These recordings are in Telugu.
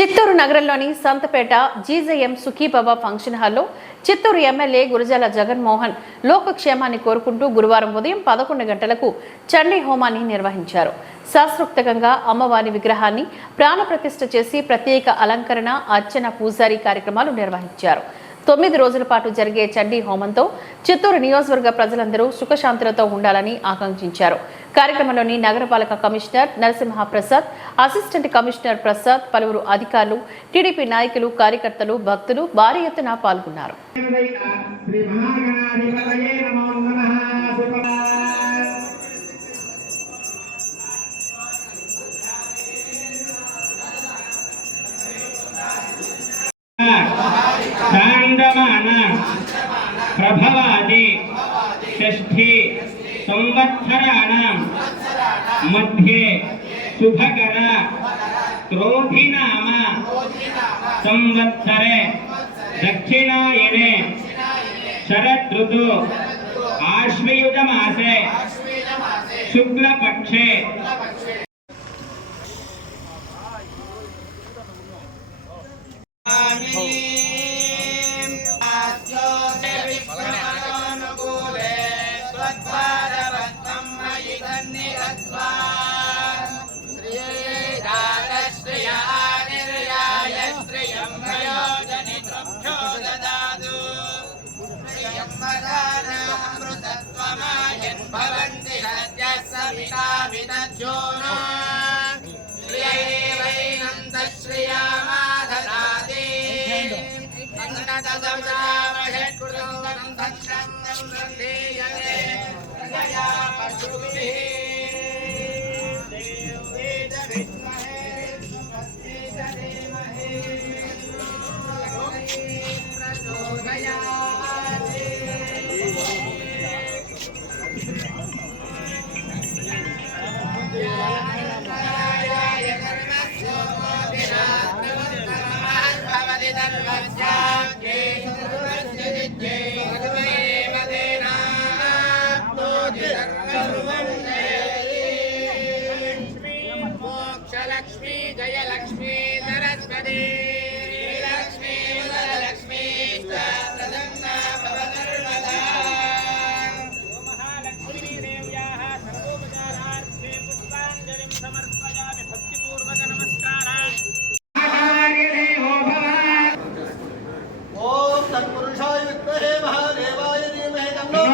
చిత్తూరు నగరంలోని సంతపేట జీజేఎం సుఖీబాబా ఫంక్షన్ హాల్లో చిత్తూరు ఎమ్మెల్యే గురజాల జగన్మోహన్ లోకక్షేమాన్ని కోరుకుంటూ గురువారం ఉదయం 11 గంటలకు చండీ హోమాన్ని నిర్వహించారు. శాస్త్రోక్తంగా అమ్మవారి విగ్రహాన్ని ప్రాణప్రతిష్ఠ చేసి ప్రత్యేక అలంకరణ, అర్చన, పూజారి కార్యక్రమాలు నిర్వహించారు. 9 రోజుల పాటు జరిగే చండీ హోమంతో చిత్తూరు నియోజకవర్గ ప్రజలందరూ సుఖశాంతులతో ఉండాలని ఆకాంక్షించారు. కార్యక్రమంలోని నగరపాలక commissioner Narasimha Prasad, assistant commissioner Prasad, పలువురు అధికారులు, టీడీపీ నాయకులు, కార్యకర్తలు, భక్తులు భారీ ఎత్తున పాల్గొన్నారు. ప్రభవాది షష్ఠి సంవత్సరాణం మధ్యే శుభకర క్రోధినామ సంవత్సరే దక్షిణాయనే శరదృతు ఆశ్వయుజ మాసే శుక్లపక్షే लक्ष्मी जय लक्ष्मी सरस्वती लक्ष्मी लक्ष्मी प्रसन्ना भवनर्मदा महालक्ष्मी देव्याः सर्वोपचारार्थे पुष्पाञ्जलिं समर्पयामि भक्तिपूर्वक नमस्कारः। ओम तत्पुरुषाय विद्महे महादेवाय धीमहि तन्नो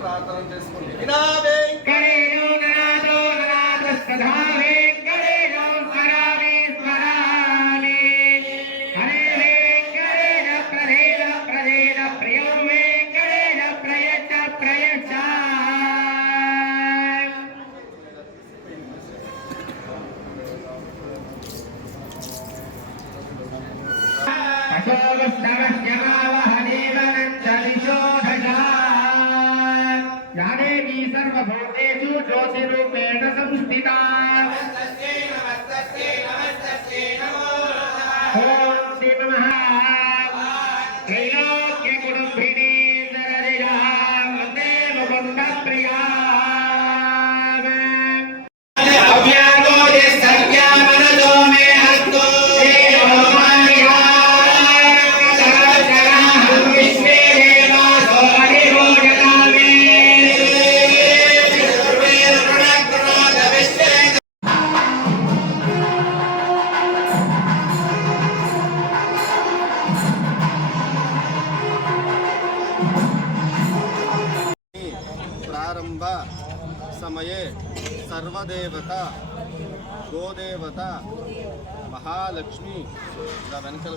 प्रार्थना చేసుకుంది వినావే కరేయో గణాదో గణాదస్తధా వెంకటేశో స్మరామి స్మరామి హరే వెంకటేశ ప్రదేశ ప్రదేశ ప్రియం వెంకటేశ ప్రయచ్చ ప్రయచ్చ सर्वभूतेषु ज्योतिरूपेण संस्थिता नमस्तस्यै नमस्तस्यै नमस्तस्यै नमो नमः ओम श्री नमः त्रैलोक्य कुटुम्बिनी नररिया वन्दे मुकुन्द प्रिया अव्यागो यस्तज्ञा मनजो मे हस्तो प्रारंभ समये सर्वदेवता गोदेवता महालक्ष्मी वेनकल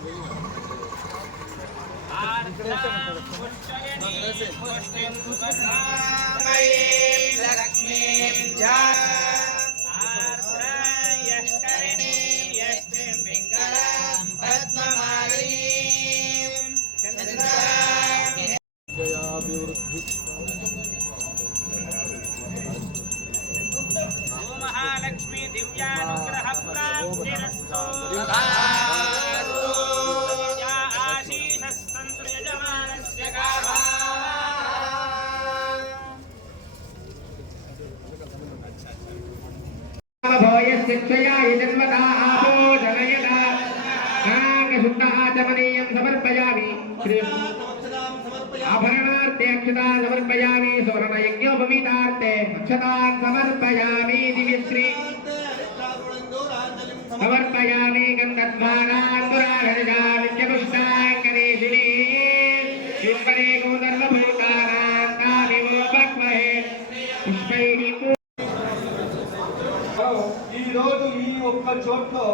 महालक्ष्मी दिव्यानुग्रह प्राप्तिरस्तु या आशीष संतु यजमानस्य कामः भोयस्यक्षयाय जन्मता आपो जनयता नागशुद्धाचमनीयं समर्पयामि श्री आभरणार्थे अक्षतां समर्पयामि सुवर्णयज्ञोपवीतार्थे अक्षतां समर्पयामि दिव्यश्री समर्पयामि गन्धद्वारान्तुराधनजामि चतुष्टाङ्गरेशिनी ईश्वरे गोधर्मभूतानां तामिवो भक्महे पुष्पैः ఈ రోజు ఈ ఒక్క చోట్లో